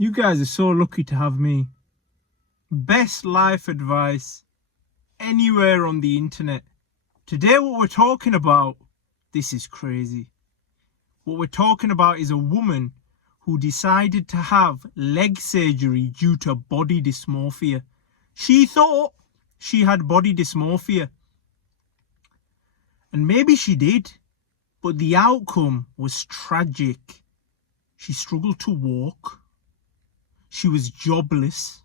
You guys are so lucky to have me. Best life advice anywhere on the internet. Today what we're talking about, this is crazy. What we're talking about is a woman who decided to have leg surgery due to body dysmorphia. She thought she had body dysmorphia. And maybe she did, but the outcome was tragic. She struggled to walk. She was jobless.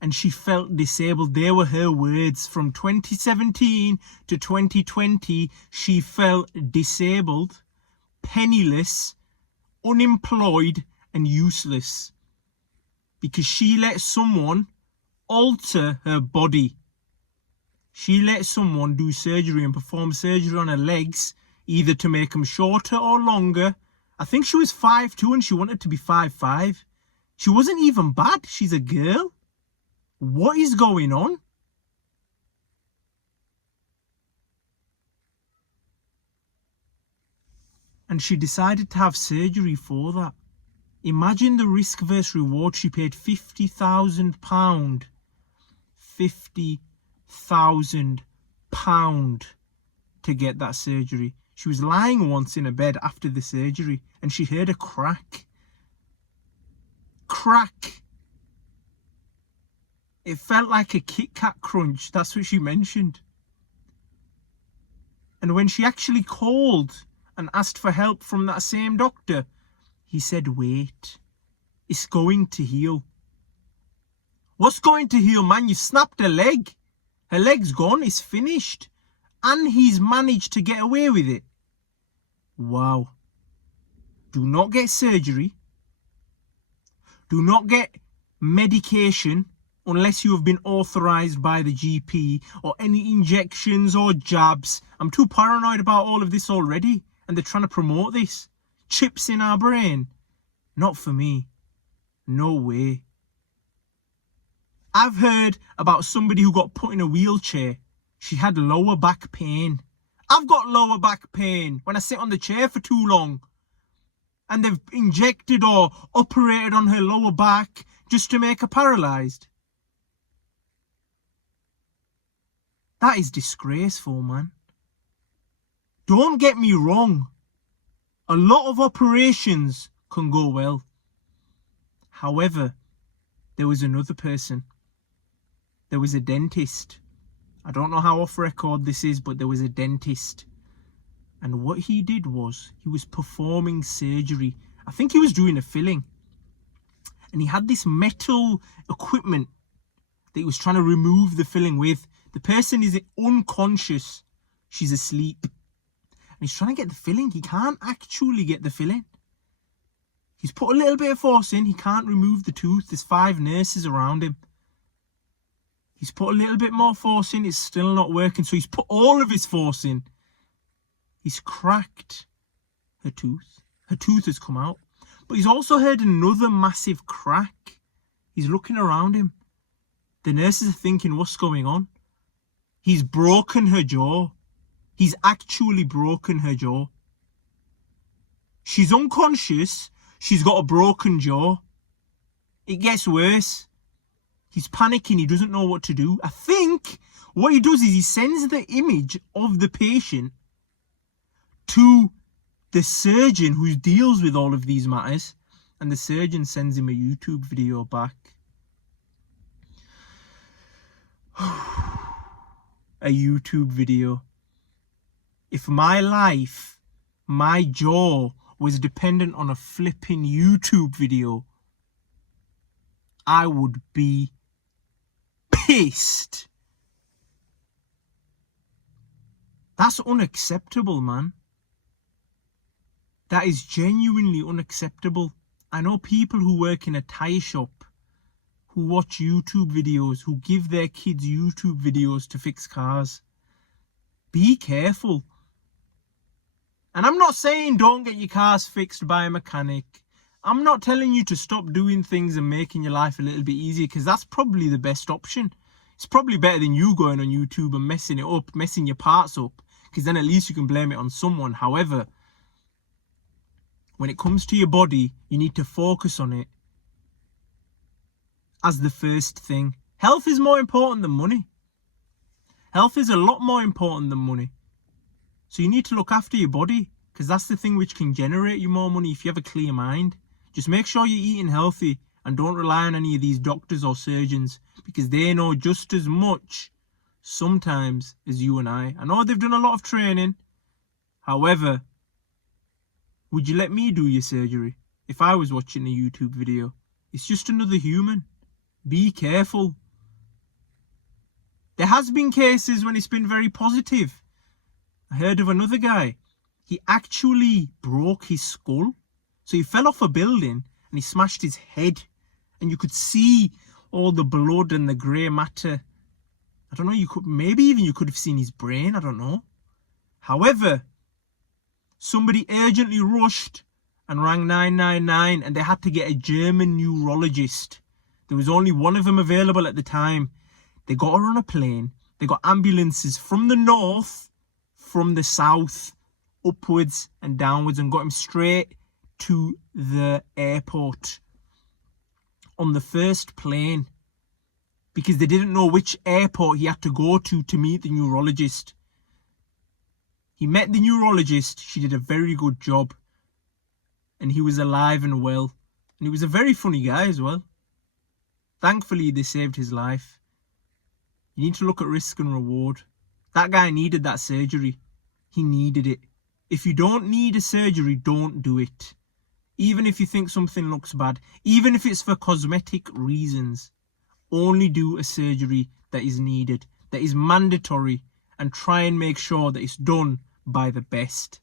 And she felt disabled. They were her words. From 2017 to 2020, she felt disabled, penniless, unemployed, and useless. Because she let someone alter her body. She let someone do surgery and perform surgery on her legs, either to make them shorter or longer. I think she was 5'2" and she wanted to be 5'5". She wasn't even bad. She's a girl. What is going on? And she decided to have surgery for that. Imagine the risk versus reward. She paid £50,000. £50,000 to get that surgery. She was lying once in a bed after the surgery and she heard a crack. It felt like a Kit Kat crunch. That's what she mentioned. And when she actually called and asked for help from that same doctor, he said, wait, it's going to heal. What's going to heal, man? You snapped her leg. Her leg's gone. It's finished. And he's managed to get away with it. Wow. Do not get surgery. Do not get medication unless you have been authorized by the GP, or any injections or jabs. I'm too paranoid about all of this already, and they're trying to promote this. Chips in our brain. Not for me. No way. I've heard about somebody who got put in a wheelchair. She had lower back pain. I've got lower back pain when I sit on the chair for too long. And they've injected or operated on her lower back just to make her paralysed. That is disgraceful, man. Don't get me wrong. A lot of operations can go well. However, there was another person. There was a dentist. I don't know how off record this is, but there was a dentist. And what he did was, he was performing surgery. I think he was doing a filling. And he had this metal equipment that he was trying to remove the filling with. The person is unconscious. She's asleep. And he's trying to get the filling. He can't actually get the filling. He's put a little bit of force in. He can't remove the tooth. There's 5 nurses around him. He's put a little bit more force in. It's still not working. So he's put all of his force in. He's cracked her tooth. Her tooth has come out. But he's also heard another massive crack. He's looking around him. The nurses are thinking, what's going on? He's broken her jaw. He's actually broken her jaw. She's unconscious. She's got a broken jaw. It gets worse. He's panicking. He doesn't know what to do. I think what he does is he sends the image of the patient to the surgeon who deals with all of these matters, and the surgeon sends him a YouTube video back. A YouTube video. If my life, my jaw was dependent on a flipping YouTube video, I would be pissed. That's unacceptable, man. That is genuinely unacceptable. I know people who work in a tyre shop, who watch YouTube videos, who give their kids YouTube videos to fix cars. Be careful. And I'm not saying don't get your cars fixed by a mechanic. I'm not telling you to stop doing things and making your life a little bit easier, because that's probably the best option. It's probably better than you going on YouTube and messing it up, messing your parts up, because then at least you can blame it on someone. However, when it comes to your body, you need to focus on it as the first thing. Health is more important than money. Health is a lot more important than money. So you need to look after your body, because that's the thing which can generate you more money if you have a clear mind. Just make sure you're eating healthy and don't rely on any of these doctors or surgeons, because they know just as much sometimes as you and I. I know they've done a lot of training. However, would you let me do your surgery if I was watching a YouTube video? It's just another human. Be careful. There has been cases when it's been very positive. I heard of another guy. He actually broke his skull. So he fell off a building and he smashed his head. And you could see all the blood and the grey matter. I don't know, maybe even you could have seen his brain, I don't know. However, somebody urgently rushed and rang 999 and they had to get a German neurologist. There was only one of them available at the time. They got her on a plane. They got ambulances from the north, from the south, upwards and downwards, and got him straight to the airport on the first plane, because they didn't know which airport he had to go to meet the neurologist. He met the neurologist. She did a very good job. And he was alive and well. And he was a very funny guy as well. Thankfully, they saved his life. You need to look at risk and reward. That guy needed that surgery. He needed it. If you don't need a surgery, don't do it. Even if you think something looks bad. Even if it's for cosmetic reasons. Only do a surgery that is needed, that is mandatory, and try and make sure that it's done by the best.